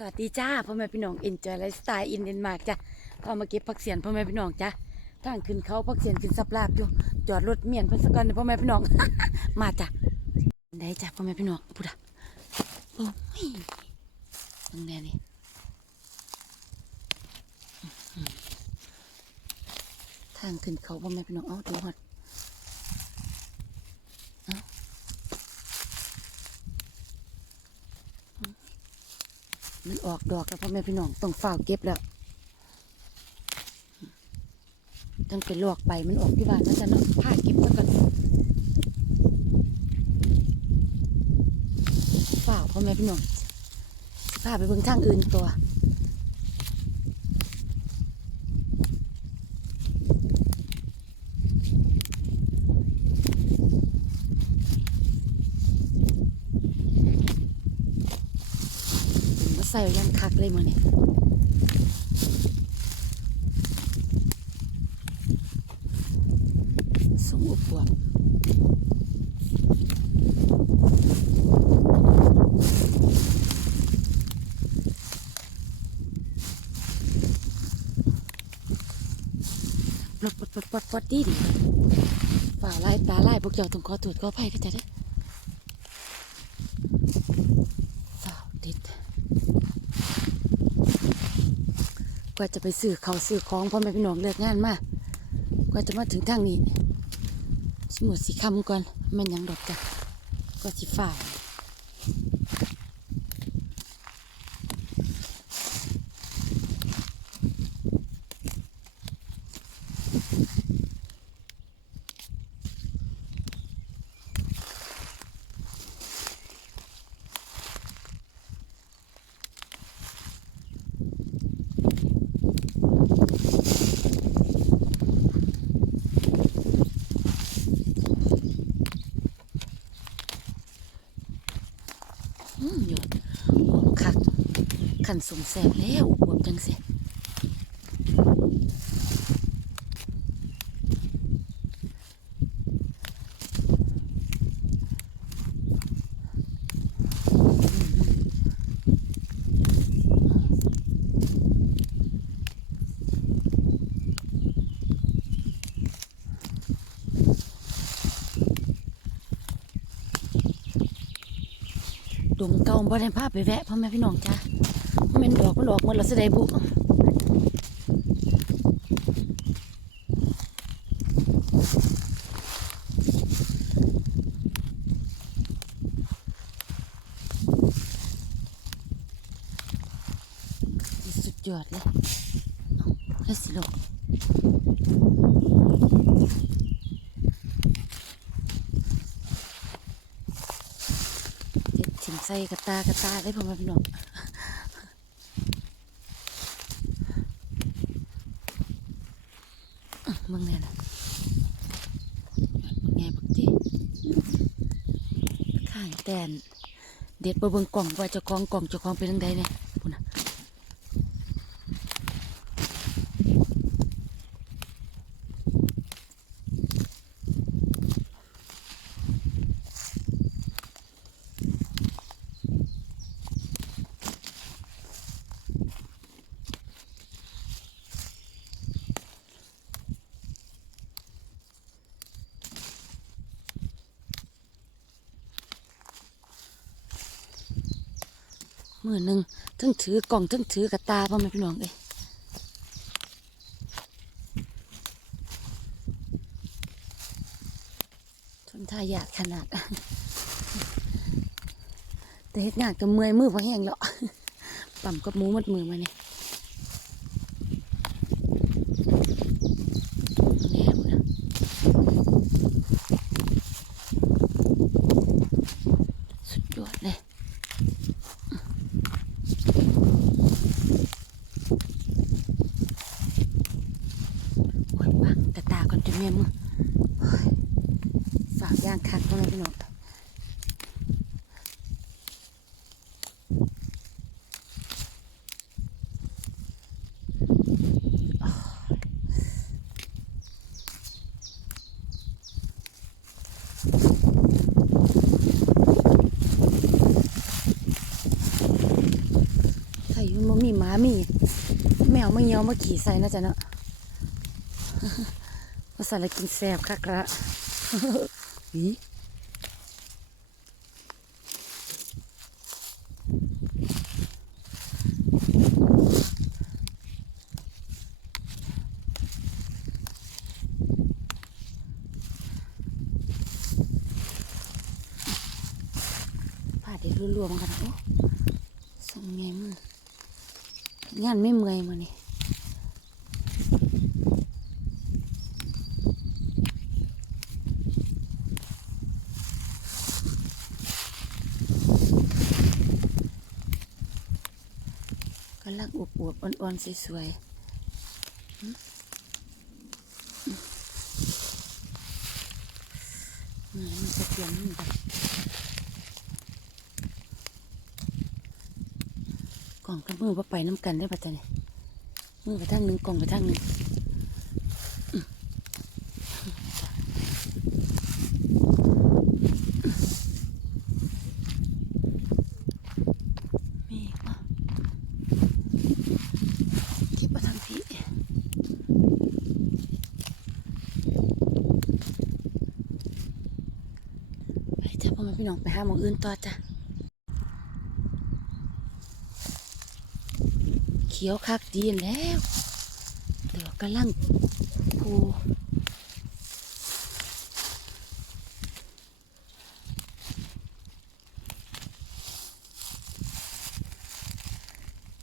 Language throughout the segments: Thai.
สวัสดีจ้าพ่อแม่พี่น้อง Enjoy Lifestyle in Denmark จ้ะพอมาเก็บผักเสียนพ่อแม่พี่น้องจ้ะทางขึ้นเขาผักเสียนขึ้นสับลาบอยู่ จอดรถเมียนเพิ่นสกอนพ่อแม่พี่น้อง มาจ้ะได้จ้ะพ่อแม่พี่น้องพูดอะโอ้ยตรงแน่นี่ทางขึ้นเขาพ่อแม่พี่น้องเอ้าดูฮอดเอ้า มันออกดอกแล้วพ่อแม่พี่น้องต้องเฝ้าเก็บแล้วต้องไปลวกใบมันออกที่บ้านแล้วจะเนาะผ้าเก็บไว้ก่อนฝ้าพ่อแม่พี่น้องผ้าไปเบิ่งทางอื่นตัว ส่ยันคักเลยมือนี่ยสมอุบวบปลดปลดปลดปลดปลดดีดีฝ่าไล่ตาไล่พวกเจ้าต้องขอตรวจขออภัยด้วยจ้ะเด้อฝ่าวติด กว่าจะไปซื้อเขาซื้อของพ่อแม่พี่น้องเลิกงานมากกว่าจะมาถึงทางนี้สมุดสีคำก่อนมันยังดอกจ้ะก็สีฝ่ายอืมหยดหอมคักขันสมแสบแล้วอวบจังสิดง เก่าบ่ได้ภาพไปแวะพ่อแม่พี่น้องจ้ามันเป็นดอกมันดอกหมดแล้วสิได้บุสุดยอดเลยเอาแล้วสิลูกเจ็ด ถิ่มใส่กระตากระตาได้พ่อแม่พี่น้องมึงเนี่ยนะมึงไงบักจีข้างแตนเด็ดบ่เบิ่งกล่องว่าเจ้าของกล่องเจ้าของเป็นยังไงเนี่ยพุ่นน่ะ มือหนึ่งทั้ง ถือกล่องทั้งถือกระตาพ่อแม่พี่น้องเอ้ยทนทายากขนาด แต่เฮ็ดงานกับเมื่อยมือพอแห้งแล้วปั่มกับหมูมัดมือมาเนี่ย แมวมาเหี่ยวมาขี่ใส่นะจ๊ะเนาะมาใส่ล้วกินแซ่บคักละหวีผ่าเด็กรวมันกันนะโอ้ส่งไงมึงงานไม่เหมือน กำลังอวบๆอ่อนๆสวยๆหึอืมมันจะเปลี่ยนมันแบบกล่องกับมือว่าไปน้ำกันได้ปะจ๊ะเนี่ยมือไปทางหนึ่งกล่องไปทางหนึ่งอืมมีอีกปะ เก็บมาทางพี่ ไปจ้าพ่อแม่พี่น้องไปหาหมองอื่นต่อจ้ะเขียวคักดีแล้วเดี๋ยวกำลังพู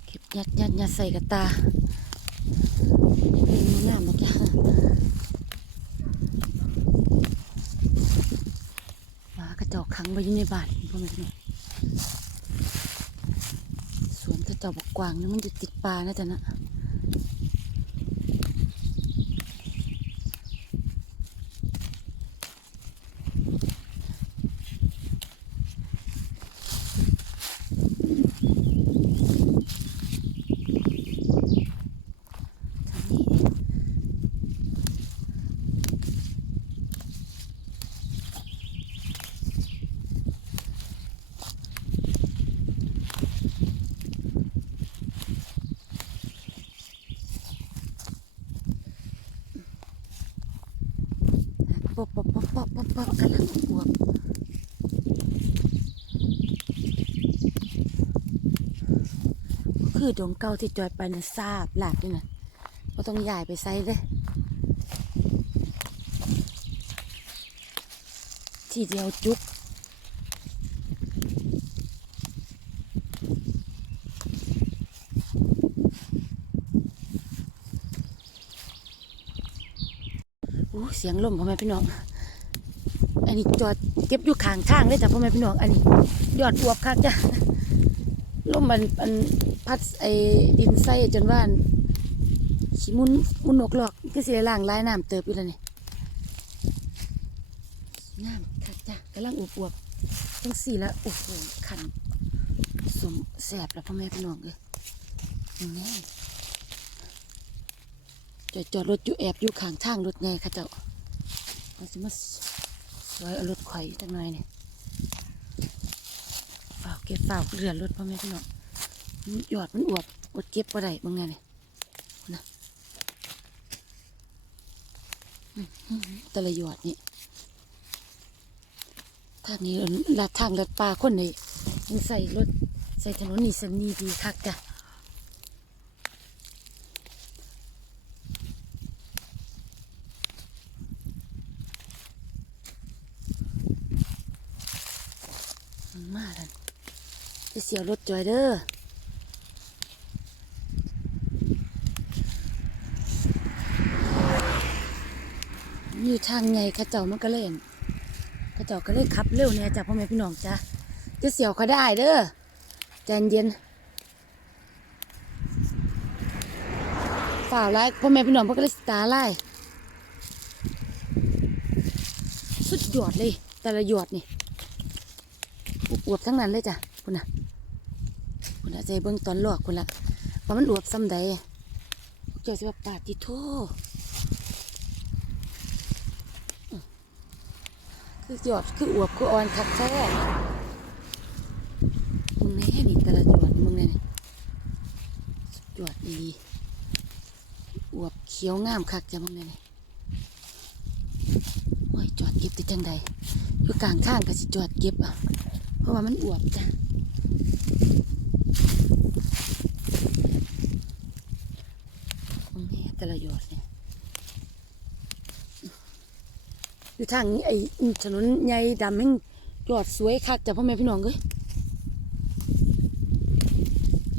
เก็บยัดยัดยัดใส่กระตาเป็นงามหมดจ้ะหมาก ระจอกขังไปอยู่ในบ้านพ่อแม่พี่น้องสวนตะเจ้าบกกวางนี่มันอยู่ติดป่านะจ๊ะนะทางนี้ ปอบปอบปอบปอบปอบปอบกำลังอวบ คือดงเก่าที่จอยไปนะทราบหลาดด้วยนะก็ต้องย้ายไปไซเลยทีเดียวจุกอู้เสียงลมพ่อแม่พี่น้อง อันนี้จอดเก็บอยู่ข้างทางเลยจ้ะพ่อแม่พี่น้อง อันนี้ยอดอวบคักจ้ะลมมันมัน พัดไอ้ดินใส่จนว่าขีมุนมุนออกหลอกก็เสียล่างลายน้ำเติบอยู่แล้วนี่น้ำคักจ้ะกำลังอวบอวบๆต้องสี่แล้วโอ้โหขันสมแสบแล้วพ่อแม่พี่น้องเลยนี่จอดจอดรถอยู่แอบอยู่ข้างทางรถไงค่ะเจ้าเราจะมาสวยเอารถข่อยจังหน่อยเนี่ยเฝ่าเก็บเฝ่าเรือรถพ่อแม่พี่น้อง หยอดมันอวบอดเก็บบ่ได้บางไงเนี่ยนะแต่ละหยอดนี่ทางนี้ลาดทางลัดป่าคนนี่ยังใส่รถใส่ถนนนี่สนีดีคักจ้ะมาแล้วจะเสียวรถจอยเด้ออยู่ ทางไงข้าเจ้ามันก็เล่นข้าเจ้าก็เลยขับเร็วเนี่ยจ้ะพ่อแม่พี่น้องจ้ะจะเสียวเขาได้เด้อใจเย็นฝ่าวไล่พ่อแม่พี่น้องเพิ่นก็เลยสตาไล่สุดยอดเลย แต่ละหยอดนี่อวบทั้งนั้นเลยจ้ะคุณน่ะคุณน่ะใจเบิ่งตอนลวกคุณละว่ามันอวบซ้ำใดเจ้าสิว่าปาดที่โท คือหยอดคืออวบคืออ่อนคักแท้มึงแน่นี่แต่ละหยอดมึงแน่นี่อดดีอวบเขียวงามคักจ้ะมึงเนี่ยโอ้ยจอดเก็บได้จังใดอยู่กลางข้างก็สิจอดเก็บอะเพราะว่ามันอวบจ้ะมึงเนี่ยแต่ละหยอดเนี่ย อยู่ทางนี้ไอ้ถนนใหญ่ดำแม่งยอดสวยคักจ้ะพ่อแม่พี่น้องเอ้ย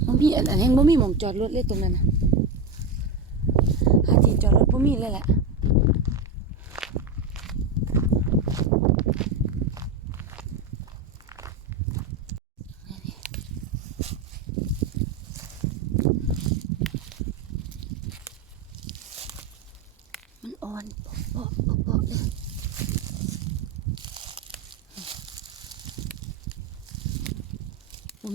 บ่มีอันอันแห่งบ่มีหมองจอดรถเลยตรงนั้นนะหาที่จอดรถบ่มีเลยแหละ มันอ่อนเปาะเปาะเปาะเปาะเลยบ่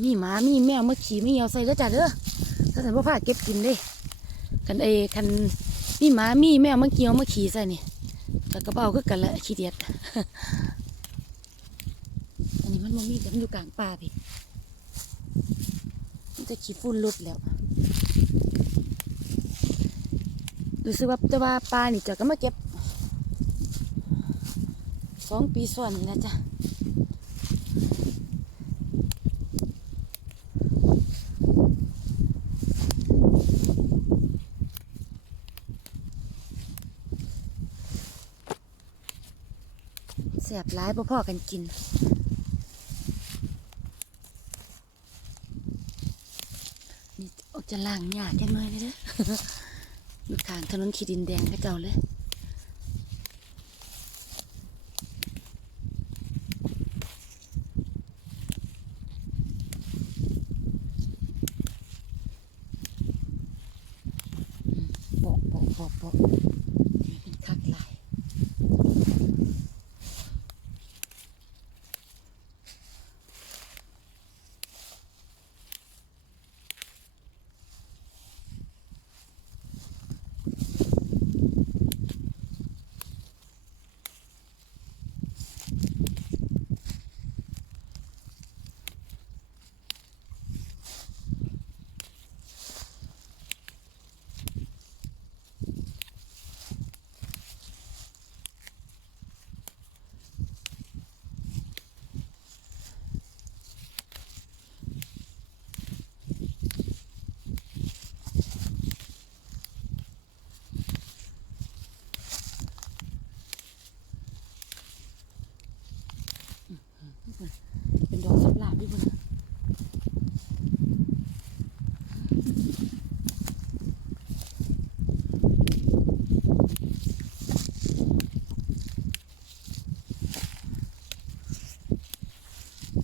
มีหมามีแมวมาขี่ไม่เหี่ยวใส่แล้วจ้ะเด้อถ้าแต่ว่าพาเก็บกินเด้กันเอคันมีหมามีแมวมาเกี่ยวมาขี่ใส่นี่กับกระเป๋าคือกันละขี้เดียดอันนี้มันบ่มีแต่มันอยู่กลางป่าพี่มันจะขี้ฝุ่นลดแล้วรู้สึกว่าแต่ว่าปลานี่จะก็มาเก็บสองปีส่วนนี่นะจ๊ะ แสบร้ายพ่อๆกันกิน นี่ออกจะล่างหยากจังเลยเด้ออยู่ทางถนนขีดินแดงก็เจ้าเลยโปะโปะโปะโปะนี่เป็นคักลาย เป็นดอกสับหลาบด้วยบนนะ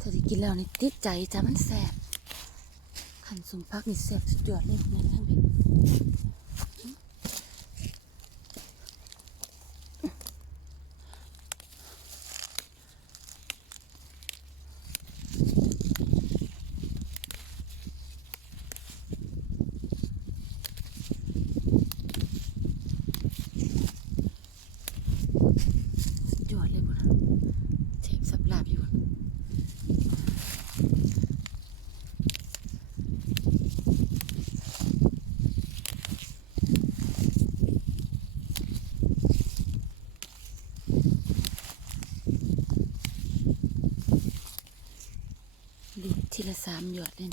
ถ้าได้ กินแล้วนี่ติดใจจ้ะมันแสบขันสมพักนี่แสบสุดยอดเลยเนี่ยทั้งนี้สุดยอดเลยบนนะเทปสับหลาบอยู่บน ดูทีละสามหยอดนะ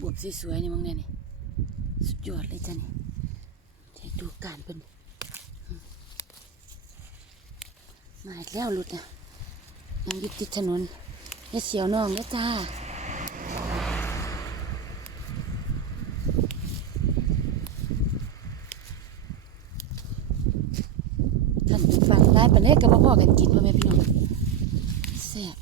บวบสวยๆนี่มั้งเนี่ยนี่ สุดยอดเลยจ้ะนี่ดูการเป็น มาแล้วหลุดอะยังยึดติดถนนเนี่ยเสียวน้องเนี่ยจ้าท่านฟังได้ปะเนี่ยกับพ่อกันกินว่าไหมพี่น้องแซ่บ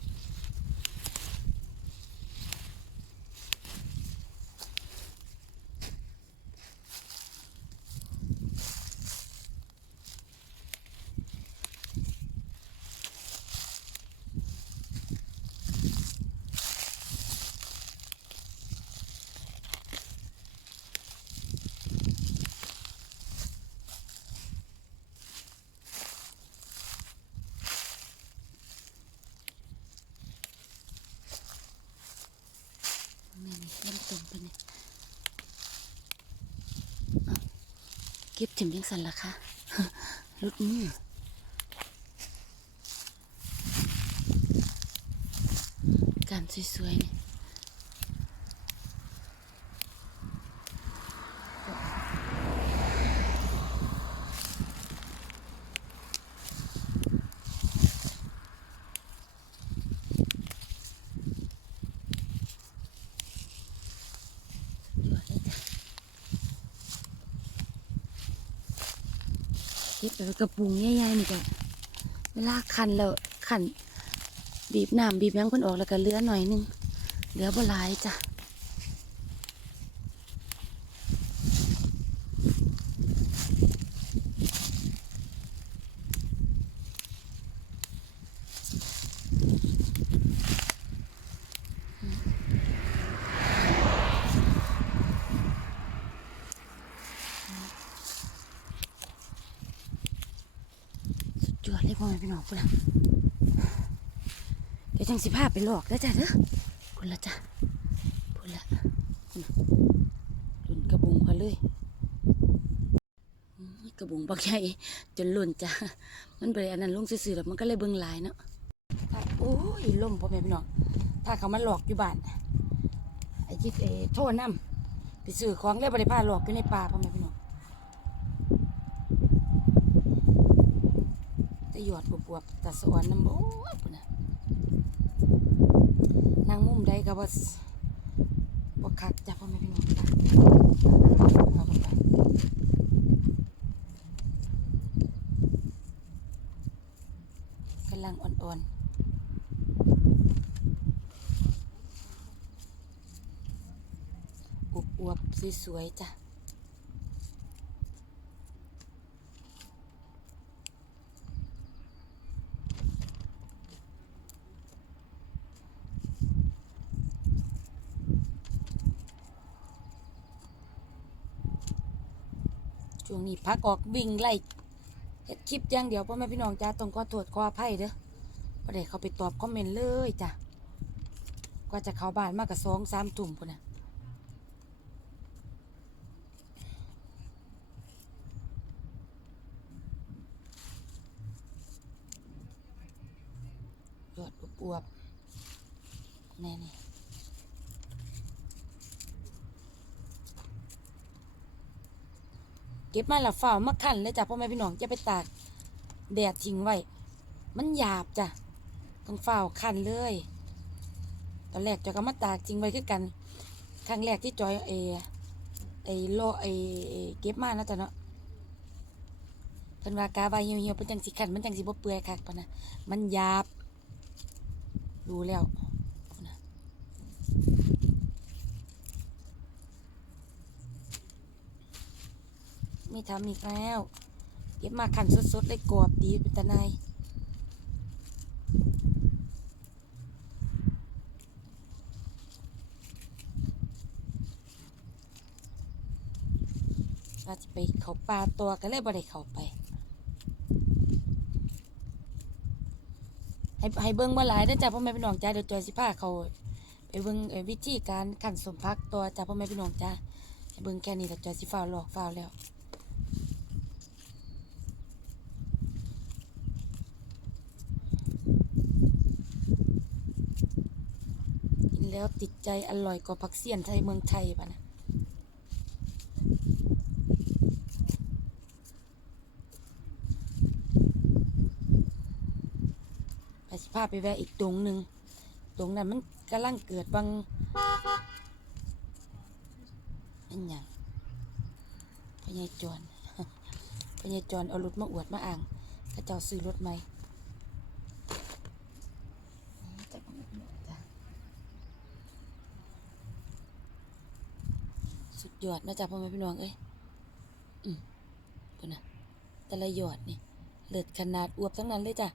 ก็บถิ่มยังสันละคะลุดมือการสวยๆนี่ยอดเลยจ้ะเก็บไปไว้กระปุงใหญ่ๆนี่จ้ะเวลาคันแล้วคันบีบน้ำบีบยังเพิ่นออกแล้วก็เลือหน่อยนึงเหลือบ่หลายจ้ะสุดยอดเลยพ่อแม่พี่น้องพุ่นล่ะ เดี๋ยว จังสิพาไปหลอกแล้จ้ะเด้อพุ่นละจ้ะพุ่นละพุ่นน่ะหล่นกระบุงพอเลยกระบุงบักใหญ่จนหล่นจ้ะมันไปอันนั้นลงซื่อๆแล้วมันก็เลยเบิ่งลายเนาะถ้าโอ้ยล่มพ่อแม่พี่น้องถ้าเขามาหลอกอยู่บ้านไอ้จิตเอโทษน้ำไปซื้อของเลยบริพาหลอกอยู่ในป่าพ่อแม่พี่น้องจะหยอดบวบๆตาสวนน้ำโอ้ย นน่ะนางมุมใดก็บ่บ่คักจ้ะพ่อแม่พี่น้องจ้ะเอาไปกำลังอ่อนๆอวบๆสวยๆจ้ะ ช่วงนี้พักออกวิ่งไล่เฮ็ดคลิปอย่างเดียวพ่อแม่พี่น้องจ้าต้องขอโทษขออภัยเด้อบ่ได้เขาไปตอบคอมเมนต์เลยจ้ะกว่าจะเข้าบ้านมากกับสองสามตุ่มพุ่นน่ะยอดอวบๆแน่นี่ เก็บมาและฝ่ามาขันเลยจ้ะพ่อแม่พี่น้องจะไปตากแดดทิ้งไว้ มันหยาบจ้ะต้องฝ่าขันเลย ตอนแรกจอยก็มาตากทิ้งไว้คือกัน ครั้งแรกที่จอยเอไอโลไอเก็บมานะจ๊ะเนาะเพิ่นว่ากาใบเหี่ยวๆเป็นจังสิขันมันจังสิบ่เปื่อยคักปะนะมันหยาบ รู้แล้วนะ ไมีทำอีกแล้วเก็บมาขันสดๆเลยกรอบดีเป็นตะไนายว่าจะไปเขาปลาตัวก็เลยบ่ได้เขาไป ให้ให้เบิ้งบ่หลายนะจ๊ะพ่อแม่พี่น้องจ้าเดี๋ยวจอยสิพาเขาไปเบิ้งวิธีการขันสมพักตัวจ้าพ่อแม่พี่น้องจ้าให้เบิ้งแค่นี้เดี๋ยวจอยสิฟ้าหลอกฟ้าแล้ว แล้วติดใจอร่อยกว่าผักเสียนไทยเมืองไทยปะนะไปสิพาไปแวะอีกตรงหนึ่งตรงนั้นมันกำลังเกิดบางอันหยังพญายจวนพญายจวนเอารถมาอวดมาอ่างข้าเจ้าซื้อรถใหม สุดยอดนะจ๊ะพ่อแม่พี่น้องเอ้ยอืมพุ่นะแต่ละยอดนี่เลิศขนาดอวบทั้งนั้นเลยจ้ะ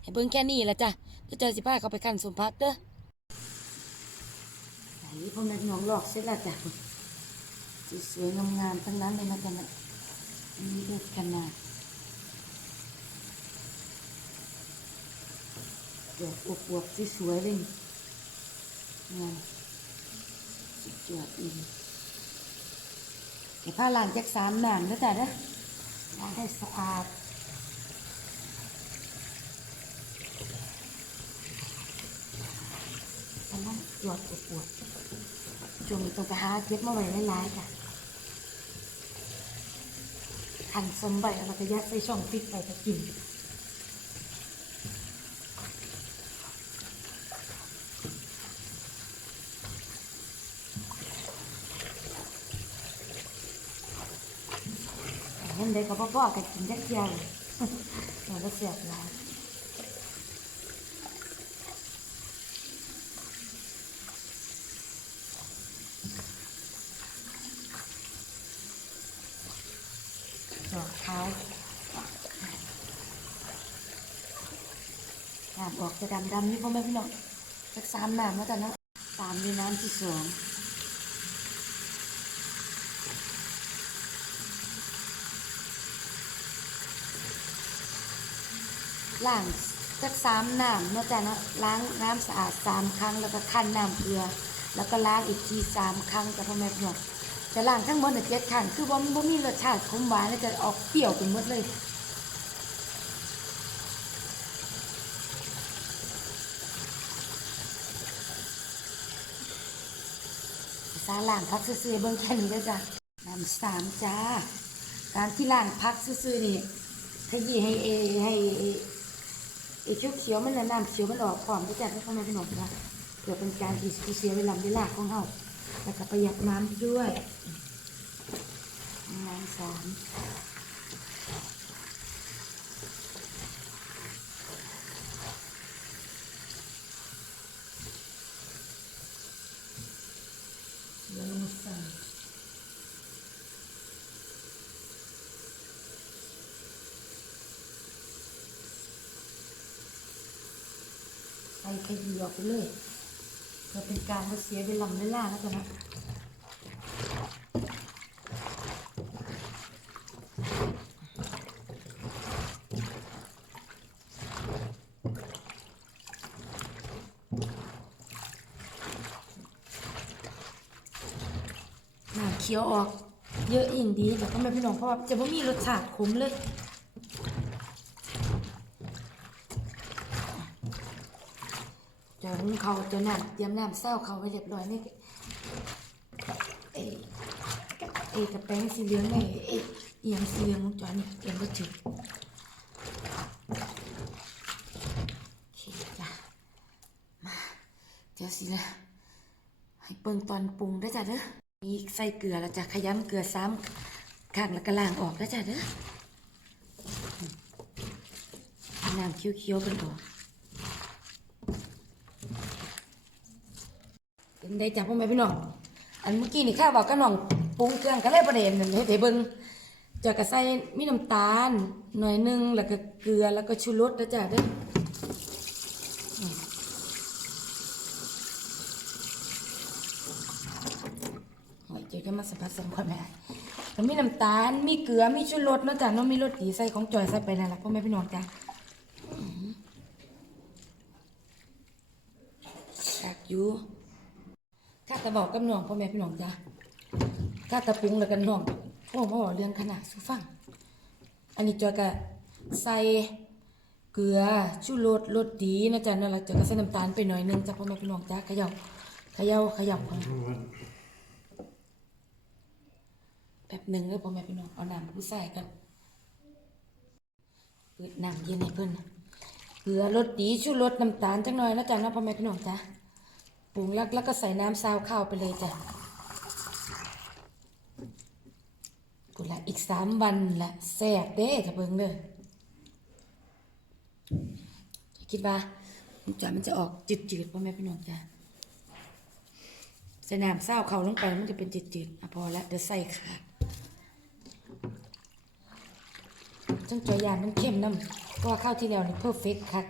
ให้เบิ่งแค่นี้ละจ้ะเดี๋ยวเจอสิพาเขาไปกันสมพักเด้อไหนพ่อแม่พี่น้องหลอกเสร็จแล้วจ้ะสวยๆงามๆทั้งนั้นเลยนะจ๊ะนะมีเลิศขนาดดอกอวบๆสวยๆเลยงาม สุดยอดอีกเดี๋ยวผ้าล้างจากสามหน้ำแล้วจ้ะเด้อล้างให้สะอาดกำลังปวดปวดช่วงนี้ต้องไปหาเก็บมาไว้หลายๆจ้ะหั่นสมใบแล้วก็ยัดใส่ช่องฟิตไปก็กิน นั่นเลยก็พ่อๆกันกินจักเที่ยวเราก็เสียบหลายดอกเขาวน้ำออกจะดำดำนี่พ่อแม่พี่น้องสักสามน้ำแล้วกันเนะตามด้วยน้ำที่สอง ล้างสักสามน้ำเนาะจ้ะเนาะล้างน้ำสะอาดสามครั้งแล้วก็คั่นน้ำเกลือ แล้วก็ล้างอีกทีสามครั้งจะพ่อแม่พี่น้องจะล้างทั้งหมดเนี่ยเจ็ดครั้งคือว่ามันบ่มีรสชาติขมหวานแล้วจะออกเปรี้ยวไปหมดเลยสาล้างพักซื่อเบิ่งแค่นี้เด้จ้ะน้ำสามจ้าการที่ล้างพักซื่อนี่ขยี้ให้เอให้ ไอ้เขียวเขียวมันน่ะน้ำเขียวมันออกพร้อมที่จะให้เข้ามาเป็นหนมนะเพื่อเป็นการที่เสียเวลาเวลาของเราแล้วก็ประหยัดน้ำด้วยน้ำสามเดี๋ยวลงใส่ ส่ขยี้ออกไปเลยเพื่อเป็นการม่เสียเวลาเวลาแล้วกันนะเคี้ยวออก เยอะยิ่งดีแต่ก็ไม่พี่น้องเพราะว่าจะไม่มีรสชาติขมเลยจะ หุงเขาจะน้ำเตรียมน้ำเศร้าเขาไว้เรียบร้อยนี่เอ้เอ้กระแป้งสีเหลืองไอ้เอ้เอียงสีเหลืองจอนี่เอียงก็ถึงโอเคจ้ะมาเดี๋ยวสิละให้เบิ่งตอนปรุงได้จ้ะเด้อมีใส่เกลือแล้วจ้ะขยำเกลือซ้ำข้างแล้วก็ล้างออกได้จ้ะเด้อให้น้ำเคี้ยวๆเป็นออกเป็น ได้จ้ะพ่อแม่พี่น้องอันเมื่อกี้นี่ข้าวบอกก็น้องปรุงเครื่องก็เลยประเด็นนั่นเฮ็ดให้เบิ่งจะก็ใส่มีน้ำตาลหน่อยหนึงแล้วก็เกลือแล้วก็ชูรสได้อจ้ะเด้อโอ้ยเจ๊จะมาสัมผัสสัมผัสไม่ได้แล้วมีน้ำตาลมีเกลือมีชูรสนะจ้ะเนาะมีรสดีใส่ของจอยใส่ไปนั่นแหละพ่อแม่พี่น้องจ้ะอื้อกอยู่ ข้าตะบอกกับน้องพ่อแม่พี่น้องจ้ะข้าตะปรุงแล้วกันน้องพ่อมาบอกเรื่องขนาดสุฟัง อันนี้จอยก็ใส่เกลือชูรสรสดีนะจ๊ะเนาะแล้วจอยก็ใส่น้ำตาลไปหน่อยนึงจ้ะพ่อแม่พี่น้องจ้ะเขย่าเขย่าเขย่าก่อนแป๊บหนึ่งเลยพ่อแม่พี่น้องเอาน้ำผู้ใส่กันเปิดน้ำเย็นให้เพิ่นเกลือรสดีชูรสน้ำตาลจังหน่อยนะจ๊ะนะพ่อแม่พี่น้องจ้ะ ปรุงแล้วแล้วก็ใส่น้ำซาวข้าวไปเลยจ้ะกูละอีกสามวันละแซ่บเด้ถ้าเบิ่งเลยคิดว่ามันจะมันจะออกจืดๆพ่อแม่พี่น้องจ้ะใส่น้ำเศร้าเขาลงไปมันจะเป็นจืดๆอะพอแล้วเดี๋ยวใส่ขาดจังจอยยานมันเข้มน้ำเพราะว่าข้าวที่แล้วนี่เพอร์เฟกต์คัด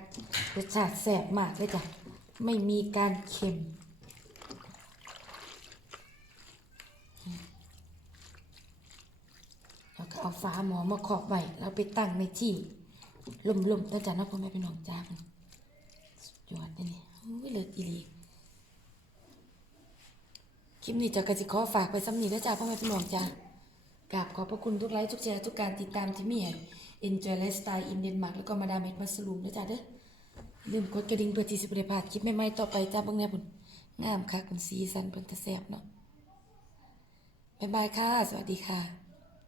รสชาติแซ่บมากเลยจ้ะ ไม่มีการเค็ม แล้วก็เอาฟ้าหมอมาขอบไว้แล้วไปตั้งในที่ลมๆแล้วจ้ะเนาะพ่อแม่พี่น้องจ้ามันสุดยอดเลยนี่โอ้ยเลิศอีลีคลิปนี้จะกระสิขอฝากไปซ้ำนี้แล้วจ้าพ่อแม่พี่น้องจ้ากราบขอบพระคุณทุกไลค์ทุกแชร์ทุกการติดตามที่มีให้ Enjoy Lifestyle in Denmark แล้วก็มาดามเมดมัสลูมด้วยจ้าเด้อ ลืมกดกระดิ่งเพื่อที่สิบได้พลาดคลิปใหม่ๆต่อไปจ้าเบิ่งแน่บุญงามค่ะคุณซีซันเพิ่นตะแซ่บเนาะบ๊ายบายค่ะ สวัสดีค่ะ